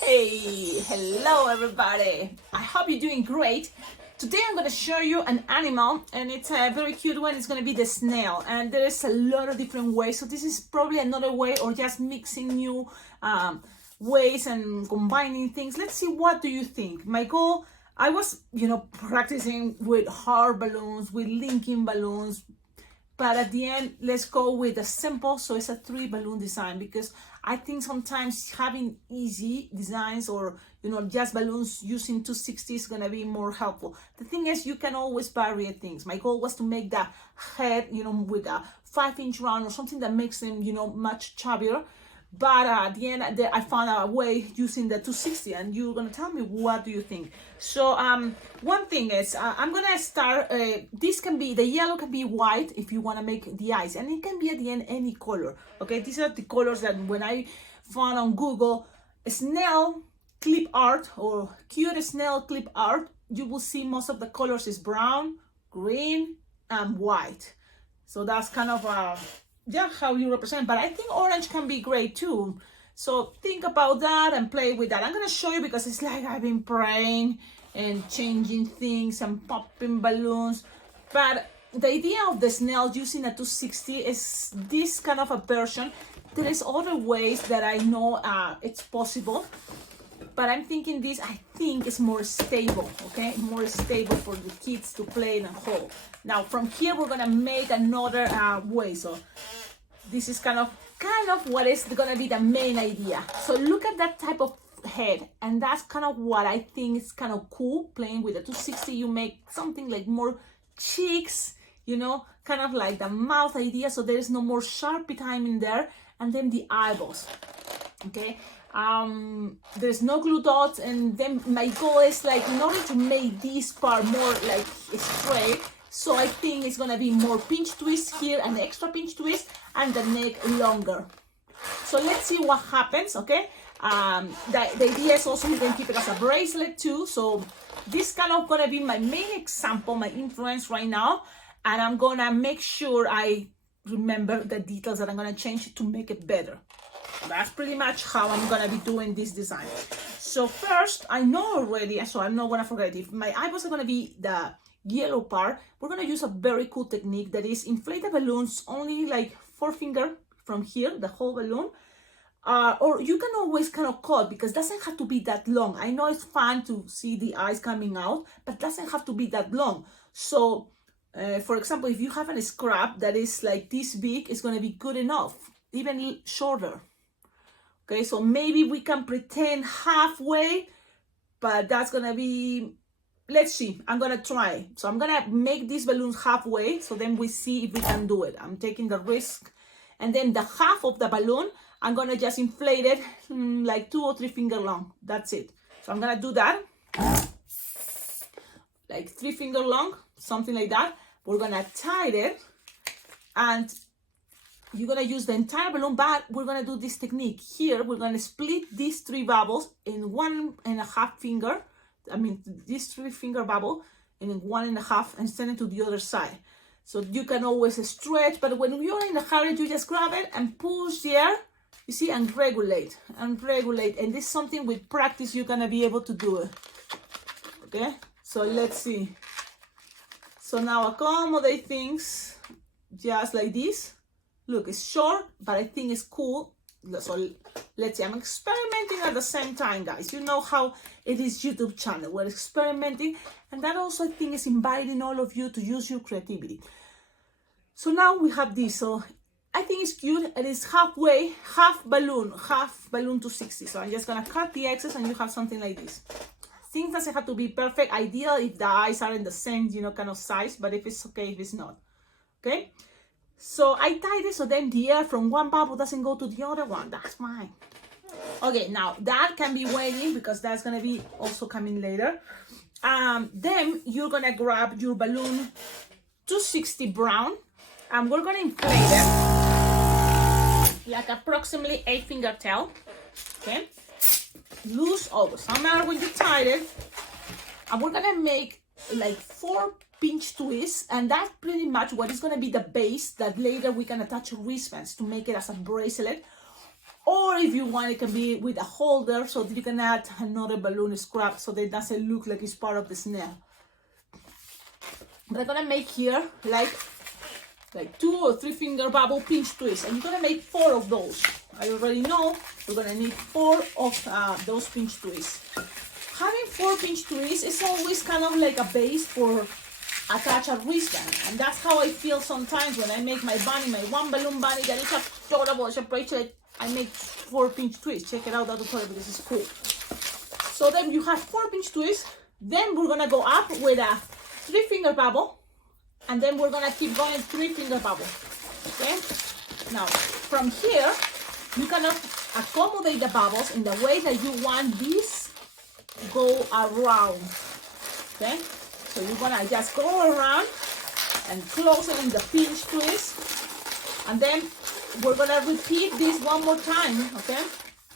Hey, hello everybody. I hope you're doing great. Today I'm going to show you an animal, and it's a very cute one. It's going to be the snail, and there's a lot of different ways. So this is probably another way, or just mixing new ways and combining things. Let's see, what do you think? My goal, I was practicing with hard balloons, with linking balloons, but at the end, let's go with a simple, so it's a 3 balloon design, because I think sometimes having easy designs or just balloons using 260 is gonna be more helpful. The thing is, you can always vary things. My goal was to make the head with a 5-inch round or something that makes them much chubbier. But at the end, I found a way using the 260, and you're gonna tell me, what do you think? So one thing is, I'm gonna start, this can be, the yellow can be white if you wanna make the eyes, and it can be at the end any color, okay? These are the colors that when I found on Google, snail clip art or cute snail clip art, you will see most of the colors is brown, green, and white. So that's kind of how you represent, but I think orange can be great too. So think about that and play with that. I'm gonna show you because it's like I've been praying and changing things and popping balloons. But the idea of the snail using a 260 is this kind of a version. There is other ways that I know it's possible, but I'm thinking this, I think it's more stable, okay? More stable for the kids to play and hold. Now from here, we're gonna make another way. So this is kind of what is gonna be the main idea. So look at that type of head, and that's kind of what I think is kind of cool. Playing with the 260, you make something like more cheeks, kind of like the mouth idea, so there is no more Sharpie time in there, and then the eyeballs, okay? There's no glue dots, and then my goal is, like, in order to make this part more like straight, so I think it's gonna be more pinch twist here, an extra pinch twist, and the neck longer. So let's see what happens, okay? The idea is also you can keep it as a bracelet too. So this kind of gonna be my main example, my influence right now, and I'm gonna make sure I remember the details that I'm gonna change to make it better. That's pretty much how I'm gonna be doing this design. So first, I know already, so I'm not gonna forget, if my eyeballs are gonna be the yellow part, we're gonna use a very cool technique that is inflate the balloons only like 4 finger from here, the whole balloon, or you can always kind of cut, because it doesn't have to be that long. I know it's fun to see the eyes coming out, but it doesn't have to be that long. So for example, if you have a scrap that is like this big, it's gonna be good enough, even shorter. Okay, so maybe we can pretend halfway, but that's gonna be, let's see, I'm gonna try. So I'm gonna make these balloons halfway, so then we see if we can do it. I'm taking the risk. And then the half of the balloon, I'm gonna just inflate it like 2 or 3 finger long. That's it. So I'm gonna do that, like 3 finger long, something like that. We're gonna tie it, and you're gonna use the entire balloon, but we're gonna do this technique. Here, we're gonna split these 3 bubbles in 1.5 finger. I mean, this 3 finger bubble in 1.5, and send it to the other side. So you can always stretch, but when you're in a hurry, you just grab it and push the air, you see, and regulate, and regulate. And this is something with practice, you're gonna be able to do it, okay? So let's see. So now accommodate things just like this. Look, it's short, but I think it's cool. So let's see, I'm experimenting at the same time, guys. You know how it is YouTube channel, we're experimenting, and that also I think is inviting all of you to use your creativity. So now we have this, so I think it's cute. It is halfway, half balloon 260. So I'm just gonna cut the excess, and you have something like this. Things doesn't have to be perfect. Ideal if the eyes are in the same kind of size, but if it's okay, if it's not, okay? So I tied it, so then the air from one bubble doesn't go to the other one. That's fine. Okay, now that can be waiting, because that's gonna be also coming later. Then you're gonna grab your balloon 260 brown, and we're gonna inflate it like approximately 8 finger tail. Okay, loose always, no matter when you tie it. And we're gonna make like 4 pinch twists, and that's pretty much what is going to be the base that later we can attach wristbands to make it as a bracelet, Or if you want, it can be with a holder so that you can add another balloon scrap so that it doesn't look like it's part of the snail. But I'm gonna make here like 2 or 3 finger bubble pinch twists, and you're gonna make 4 of those. I already know we're gonna need 4 of those pinch twists. Having 4 pinch twists is always kind of like a base for attach a wristband, and that's how I feel sometimes when I make my bunny, my one balloon bunny that is adorable, I make 4 pinch twists. Check it out, that tutorial, because it's cool. So then you have 4 pinch twists, then we're gonna go up with a 3 finger bubble, and then we're gonna keep going 3 finger bubble. Okay, now from here you can accommodate the bubbles in the way that you want these to go around. Okay, so you're gonna just go around and close it in the pinch twist, and then we're gonna repeat this one more time. Okay,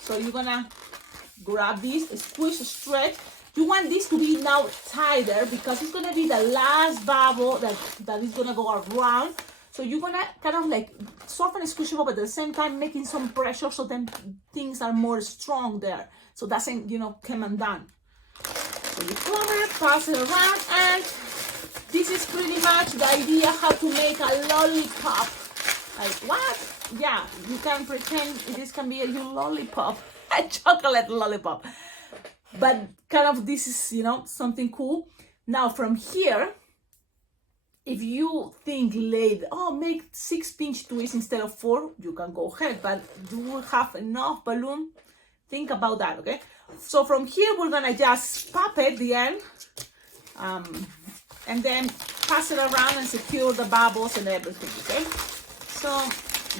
so you're gonna grab this, squish, stretch. You want this to be now tighter because it's gonna be the last bubble that is gonna go around. So you're gonna kind of like soften and squish it up, but at the same time making some pressure so then things are more strong there. So doesn't, come undone. So you come it, pass it around, and this is pretty much the idea how to make a lollipop. Like what? Yeah, you can pretend this can be a lollipop, a chocolate lollipop. But kind of this is, something cool. Now from here, if you think later, make 6 pinch twists instead of 4, you can go ahead, but you will have enough balloon. Think about that, okay? So from here, we're gonna just pop it the end, and then pass it around and secure the bubbles and everything, okay? So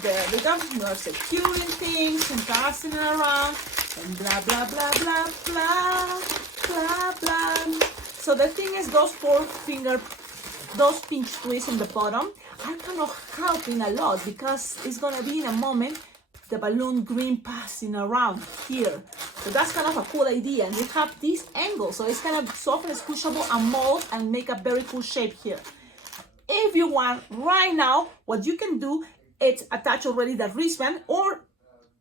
there we go. We're securing things and passing it around. And blah, blah, blah, blah, blah, blah, blah. So the thing is, those pinch twists on the bottom are kind of helping a lot because it's going to be in a moment the balloon green passing around here. So that's kind of a cool idea. And you have this angle, so it's kind of soft and squishable and mold and make a very cool shape here. If you want, right now, what you can do is attach already the wristband, or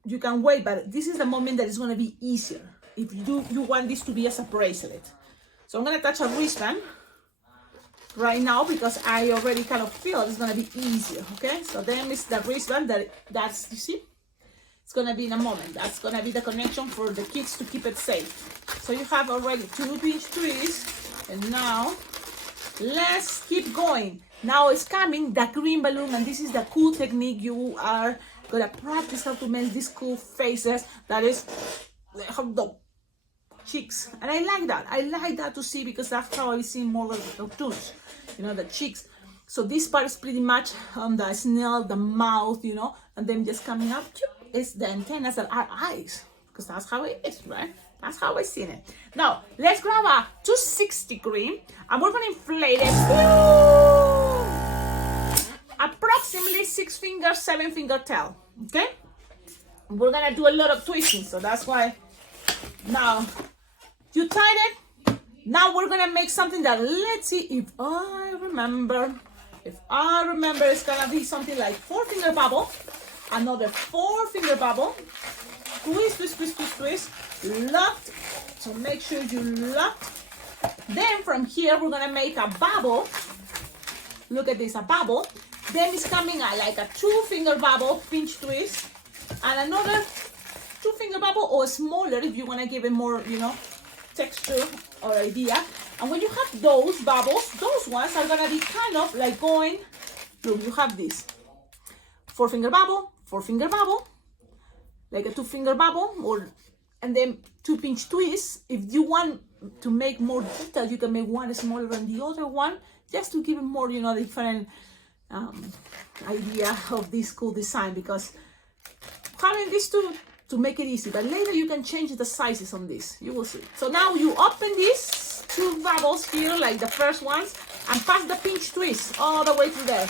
you can wait, but this is the moment that it's going to be easier if you want this to be as a bracelet. So I'm going to attach a wristband right now because I already kind of feel it's going to be easier, okay? So then it's the wristband that's, you see? It's going to be in a moment. That's going to be the connection for the kids to keep it safe. So you have already 2 pinch twists, and now let's keep going. Now it's coming the green balloon, and this is the cool technique. You are gonna practice how to make these cool faces. That is the cheeks, and I like that. I like that to see because that's how I see more of the cartoons. The cheeks. So this part is pretty much on the snail, the mouth, and then just coming up. It's the antennas that are eyes, because that's how it is, right? That's how I seen it. Now let's grab a 260 green, and we're gonna inflate it. Approximately 6 fingers, 7 finger tail. Okay, we're gonna do a lot of twisting, so that's why. Now you tied it. Now we're gonna make something that, let's see if I remember. It's gonna be something like 4 finger bubble, another 4 finger bubble, twist, twist, twist, twist, twist, locked. So make sure you lock. Then from here we're gonna make a bubble. Look at this, a bubble. Then it's coming like a 2 finger bubble, pinch twist, and another 2 finger bubble, or smaller if you want to give it more, texture or idea. And when you have those bubbles, those ones are gonna be kind of like going. Look, you have this 4 finger bubble, 4 finger bubble, like a 2 finger bubble, and then 2 pinch twists. If you want to make more detail, you can make one smaller than the other one, just to give it more, different idea of this cool design, because having these two to make it easy, but later you can change the sizes on this, you will see. So now you open these 2 bubbles here like the first ones and pass the pinch twist all the way through there.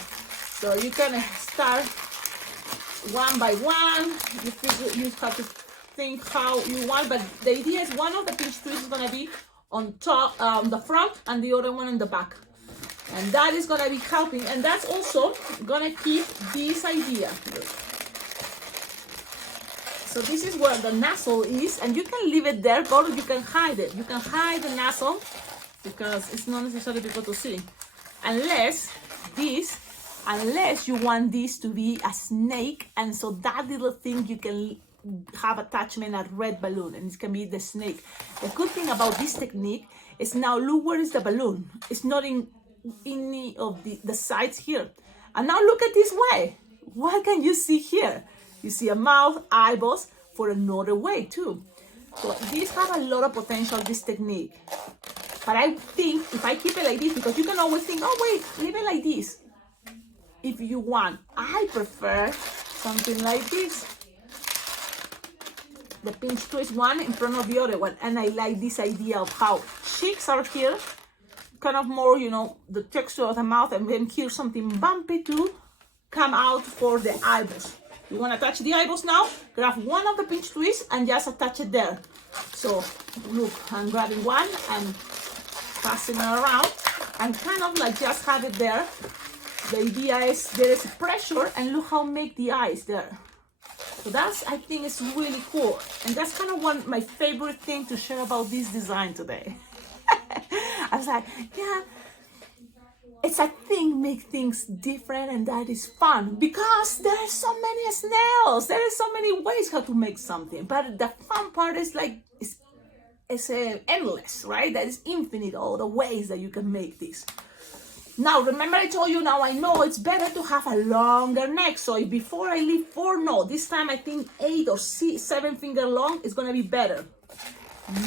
So you can start one by one. You have to think how you want, but the idea is one of the pinch twists is going to be on top, the front, and the other one on the back. And that is going to be helping, and that's also going to keep this idea. So this is where the nozzle is, and you can leave it there, or you can hide it. You can hide the nozzle because it's not necessary people to see, unless you want this to be a snake, and so that little thing you can have attachment a red balloon, and it can be the snake. The good thing about this technique is now look where is the balloon. It's not in any of the sides here. And now look at this way. What can you see here? You see a mouth, eyeballs for another way too. So these have a lot of potential, this technique. But I think if I keep it like this, because you can always think, oh wait, leave it like this if you want. I prefer something like this. The pinch twist one in front of the other one. And I like this idea of how cheeks are here, kind of more, you know, the texture of the mouth, and then here something bumpy to come out for the eyeballs. You want to touch the eyeballs now? Grab one of the pinch twists and just attach it there. So look, I'm grabbing one and passing it around and kind of like just have it there. The idea is there is pressure, and look how make the eyes there. So that's, I think it's really cool. And that's kind of my favorite thing to share about this design today. I was like, yeah, it's a thing, make things different, and that is fun because there are so many snails. There are so many ways how to make something. But the fun part is like, it's endless, right? That is infinite, all the ways that you can make this. Now, remember I told you, now I know it's better to have a longer neck. So if before I leave 4, no, this time I think 8 or 7 finger long is going to be better.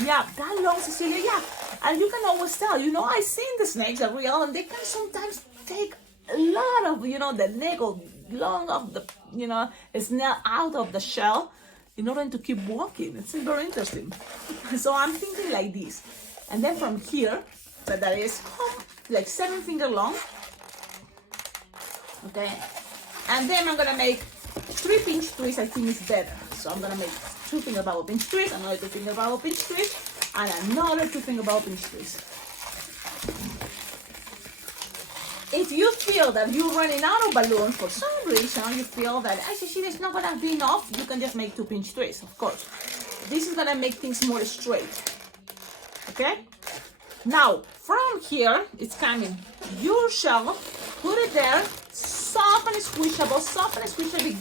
Yeah, that long, Cecilia, yeah. And you can always tell, you know, I've seen the snakes are real, and they can sometimes take a lot of, you know, the neck or long of the, you know, snail out of the shell in order to keep walking. It's very interesting. So I'm thinking like this. And then from here, so that is like 7 finger long. Okay. And then I'm going to make 3 pinch twists. I think is better. So I'm going to make 2 finger bowl pinch twist, another 2 finger bowl pinch twist, and another 2 finger bowl pinch twist. If you feel that you're running out of balloons for some reason, you feel that actually it's not gonna be enough, you can just make 2 pinch twists, of course. This is gonna make things more straight. Okay? Now, from here, it's coming your shell, put it there, soft and squishable,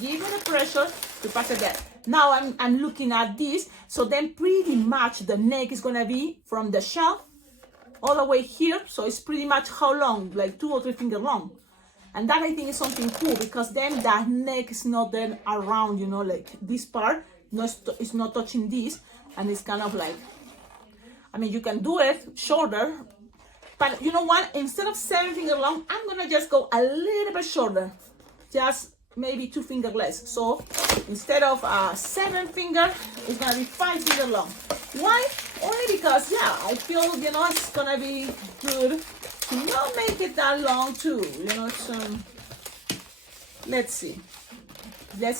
give it the pressure to pass it there. Now I'm looking at this, so then pretty much the neck is gonna be from the shell all the way here, so it's pretty much how long, like 2 or 3 finger long. And that I think is something cool, because then that neck is not then around, you know, like this part, it's not touching this, and it's kind of like, I mean, you can do it shorter, but you know what, instead of 7 finger long, I'm gonna just go a little bit shorter, just maybe 2 finger less. So instead of 7 finger, it's gonna be 5 finger long. Why? Only because, yeah, I feel, you know, it's gonna be good to not make it that long too. You know, it's, let's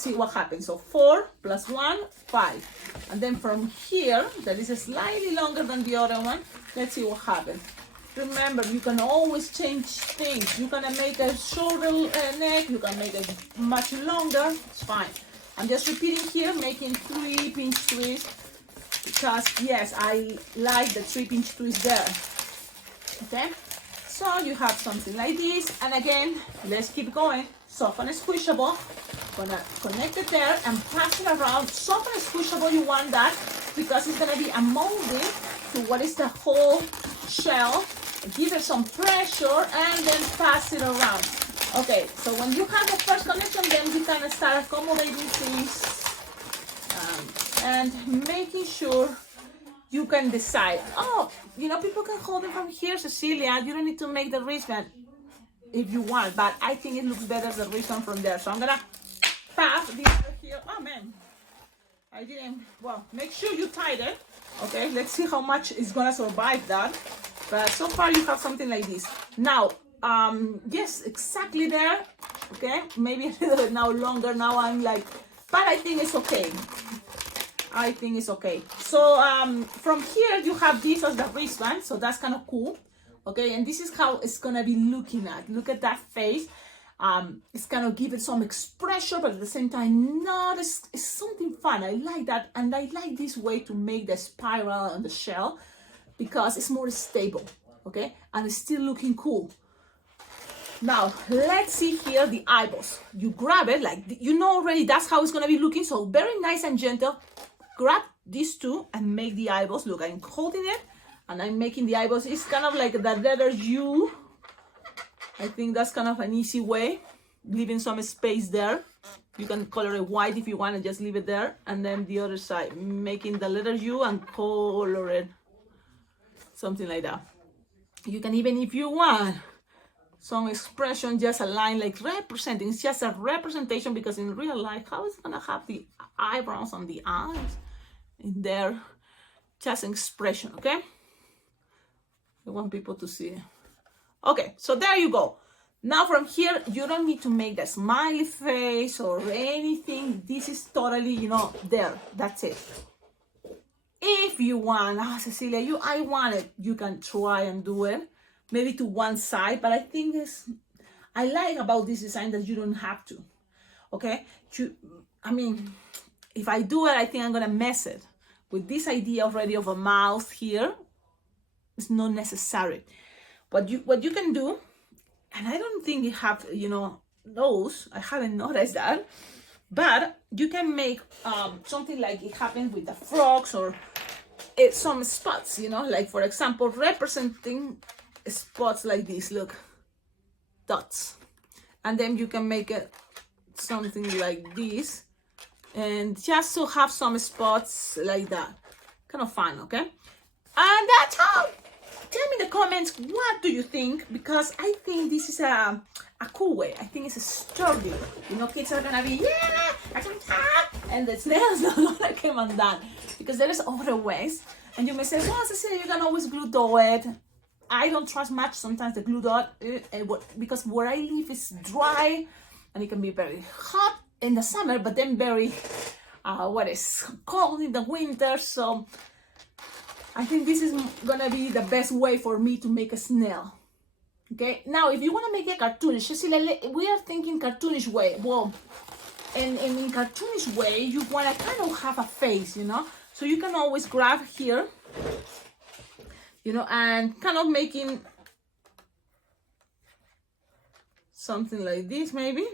see what happens. So 4 plus 1, 5. And then from here, that is slightly longer than the other one, let's see what happens. Remember, you can always change things. You can make a shorter neck, you can make it much longer, it's fine. I'm just repeating here, making 3 pinch twists, because yes, I like the 3 pinch twist there. Okay, so you have something like this, and again, let's keep going. Soft and squishable, gonna connect it there and pass it around. Soft and squishable, you want that because it's gonna be a molding to what is the whole shell. Give it some pressure and then pass it around. Okay, so when you have the first connection, then you can start accommodating things and making sure you can decide. Oh, you know, people can hold it from here, Cecilia. You don't need to make the wristband if you want, but I think it looks better the wristband from there. So I'm gonna pass this here. Oh man, I didn't. Well, make sure you tied it. Okay, let's see how much is gonna survive that. But so far you have something like this. Now, yes, exactly there. Okay, maybe a little bit now longer. Now I'm like, but I think it's okay. I think it's okay. So from here you have this as the wristband, so that's kind of cool. Okay, and this is how it's gonna be looking at. Look at that face. It's kind of give it some expression, but at the same time, not it's something fun. I like that, and I like this way to make the spiral on the shell because it's more stable, okay? And it's still looking cool. Now, let's see here the eyeballs. You grab it, like, you know already that's how it's gonna be looking, so very nice and gentle. Grab these two and make the eyeballs. Look, I'm holding it, and I'm making the eyeballs. It's kind of like the letter U. I think that's kind of an easy way, leaving some space there. You can color it white if you want and just leave it there. And then the other side, making the letter U and color it something like that. You can even, if you want, some expression, just a line like representing. It's just a representation, because in real life, how is it gonna have the eyebrows on the eyes in there? Just an expression, okay? I want people to see it. Okay, so there you go. Now from here, you don't need to make the smiley face or anything. This is totally, you know, there. That's it. If you want, Cecilia, I want it, you can try and do it. Maybe to one side, but I think I like about this design that you don't have to, okay? I mean, if I do it, I think I'm gonna mess it. With this idea already of a mouth here, it's not necessary. What you can do, and I don't think you have, you know, those, I haven't noticed that, but you can make something like it happened with the frogs, or some spots, you know, like for example, representing spots like this, look, dots. And then you can make it something like this, and just to have some spots like that. Kind of fun, okay? And that's all. Tell me in the comments, what do you think? Because I think this is a cool way. I think it's a sturdy. You know, kids are gonna be, yeah, and the snails don't like him on that. Because there is other ways. And you may say, well, Cecilia, you can always glue it. I don't trust much sometimes the glue dot, because where I live is dry, and it can be very hot in the summer, but then very, cold in the winter. So I think this is gonna be the best way for me to make a snail. Okay, now if you wanna make it cartoonish, Cecilia, we are thinking cartoonish way. Well, and in cartoonish way, you wanna kind of have a face, you know? So you can always grab here, you know, and kind of making something like this, maybe.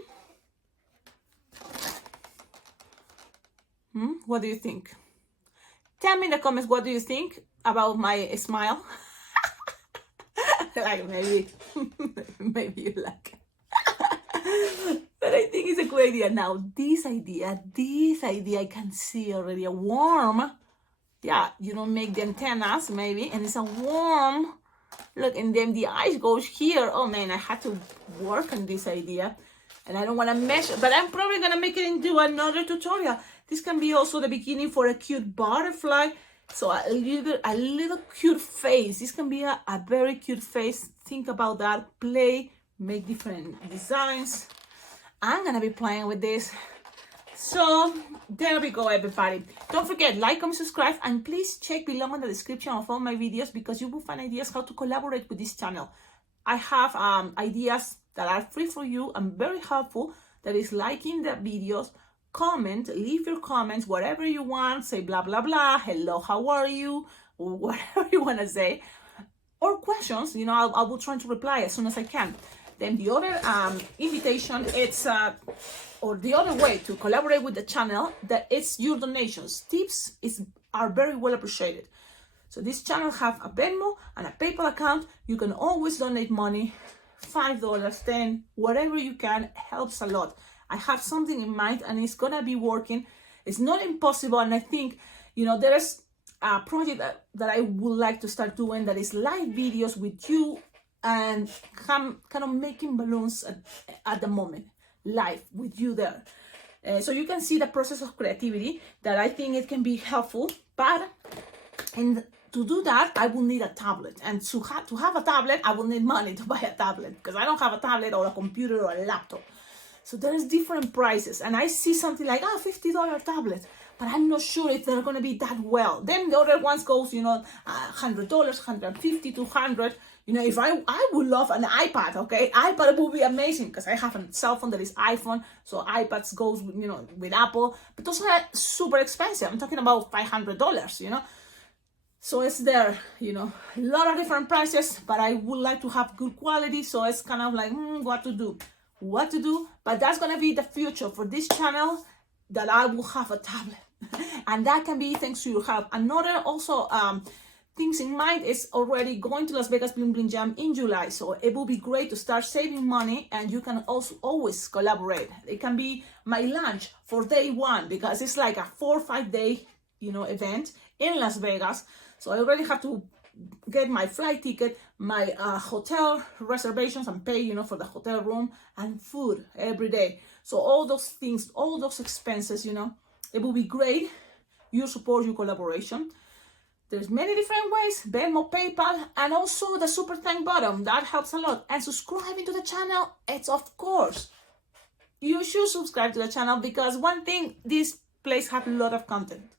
What do you think? Tell me in the comments, what do you think about my smile? Like maybe you like it. But I think it's a good idea. Now, this idea, I can see already a worm. Yeah, you know, make the antennas maybe, and it's a worm. Look, and then the eyes goes here. Oh man, I had to work on this idea, and I don't want to measure, but I'm probably gonna make it into another tutorial. This can be also the beginning for a cute butterfly. So a little cute face. This can be a very cute face. Think about that. Play, make different designs. I'm gonna be playing with this. So there we go, everybody. Don't forget, like, comment, subscribe, and please check below in the description of all my videos, because you will find ideas how to collaborate with this channel. I have ideas that are free for you and very helpful. That is liking the videos, comment, leave your comments, whatever you want, say blah blah blah, hello, how are you, or whatever you want to say, or questions, you know, I will try to reply as soon as I can. Then the other invitation, it's or the other way to collaborate with the channel, that it's your donations. Tips are very well appreciated. So this channel have a Venmo and a PayPal account. You can always donate money, $5, 10, whatever you can, helps a lot. I have something in mind, and it's gonna be working. It's not impossible, and I think, you know, there's a project that I would like to start doing, that is live videos with you, and kind of making balloons at the moment, live with you there. So you can see the process of creativity, that I think it can be helpful. But to do that, I will need a tablet, and to have a tablet, I will need money to buy a tablet, because I don't have a tablet or a computer or a laptop. So there's different prices, and I see something like, $50 tablet, but I'm not sure if they're gonna be that well. Then the other ones goes, you know, $100, $150, $200. You know, if I would love an iPad, okay? iPad would be amazing because I have a cell phone that is iPhone, so iPads goes, you know, with Apple, but those are super expensive. I'm talking about $500, you know? So it's there, you know, a lot of different prices, but I would like to have good quality, so it's kind of like, what to do, but that's gonna be the future for this channel, that I will have a tablet, and that can be thanks to your help. Another also, things in mind is already going to Las Vegas Bling Bling Jam in July, so it will be great to start saving money, and you can also always collaborate. It can be my lunch for day one, because it's like a 4 or 5 day, you know, event in Las Vegas. So I already have to get my flight ticket, my hotel reservations, and pay, you know, for the hotel room and food every day. So all those things, all those expenses, you know, it will be great. You support your collaboration. There's many different ways, Venmo, PayPal, and also the super thank button. That helps a lot. And subscribing to the channel, it's of course. You should subscribe to the channel, because one thing, this place has a lot of content.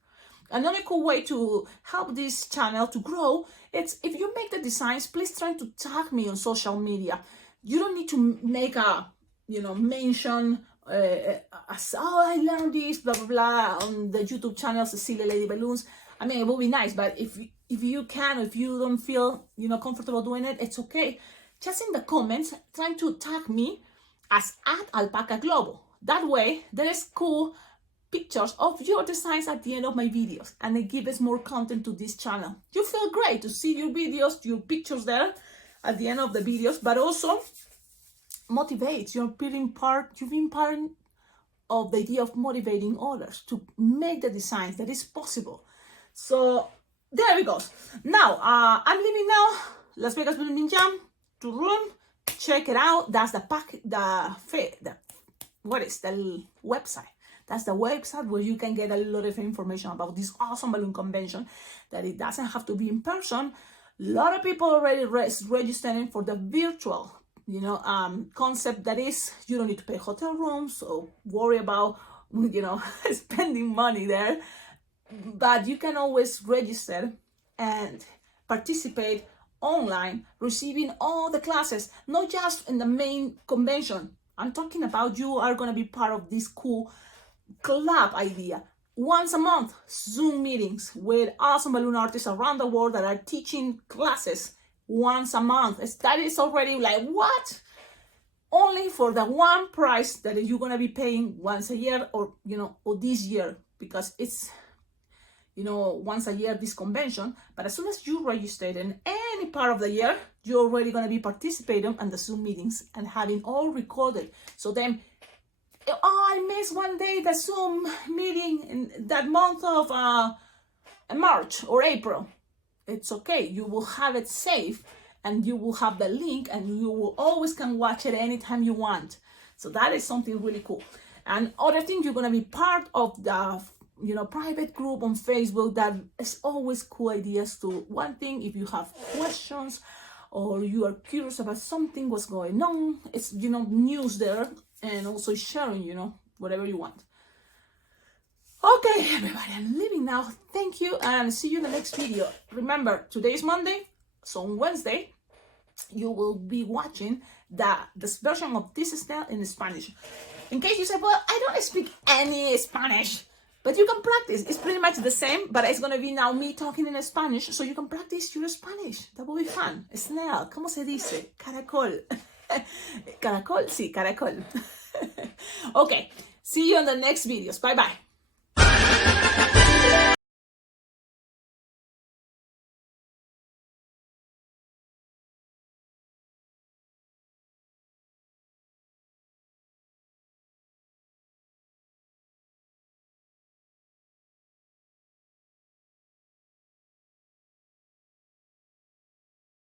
Another cool way to help this channel to grow, it's if you make the designs, please try to tag me on social media. You don't need to make a, you know, mention, I learned this, blah, blah, blah, on the YouTube channel, Cecilia Lady Balloons. I mean, it will be nice, but if you can, if you don't feel, you know, comfortable doing it, it's okay. Just in the comments, try to tag me as @alpacaglobo. That way, there is cool pictures of your designs at the end of my videos, and it gives more content to this channel. You feel great to see your videos, your pictures there at the end of the videos, but also motivates. You're being part of the idea of motivating others to make the designs that is possible. So there we go. Now I'm leaving now. Las Vegas Bling Bling Jam to room. Check it out. That's the website. That's the website where you can get a lot of information about this awesome balloon convention, that it doesn't have to be in person. A lot of people already registering for the virtual, you know, concept, that is, you don't need to pay hotel rooms or worry about, you know, spending money there. But you can always register and participate online, receiving all the classes, not just in the main convention. I'm talking about you are going to be part of this cool club idea. Once a month, Zoom meetings with awesome balloon artists around the world that are teaching classes once a month. That is already like, what? Only for the one price that you're going to be paying once a year, or, you know, or this year, because it's, you know, once a year, this convention. But as soon as you register in any part of the year, you're already going to be participating in the Zoom meetings and having all recorded. So then, I missed one day the Zoom meeting in that month of March or April. It's okay. You will have it saved, and you will have the link, and you will always can watch it anytime you want. So that is something really cool. And other thing, you're going to be part of the, you know, private group on Facebook that is always cool ideas to. One thing, if you have questions or you are curious about something, what's going on, it's, you know, news there. And also sharing, you know, whatever you want. Okay, everybody, I'm leaving now. Thank you, and see you in the next video. Remember, today is Monday, so on Wednesday, you will be watching this version of this Snail in Spanish. In case you say, well, I don't speak any Spanish, but you can practice. It's pretty much the same, but it's going to be now me talking in Spanish, so you can practice your Spanish. That will be fun. Snail, ¿cómo se dice? Caracol. Caracol? Sí, caracol. Okay, see you on the next videos. Bye bye.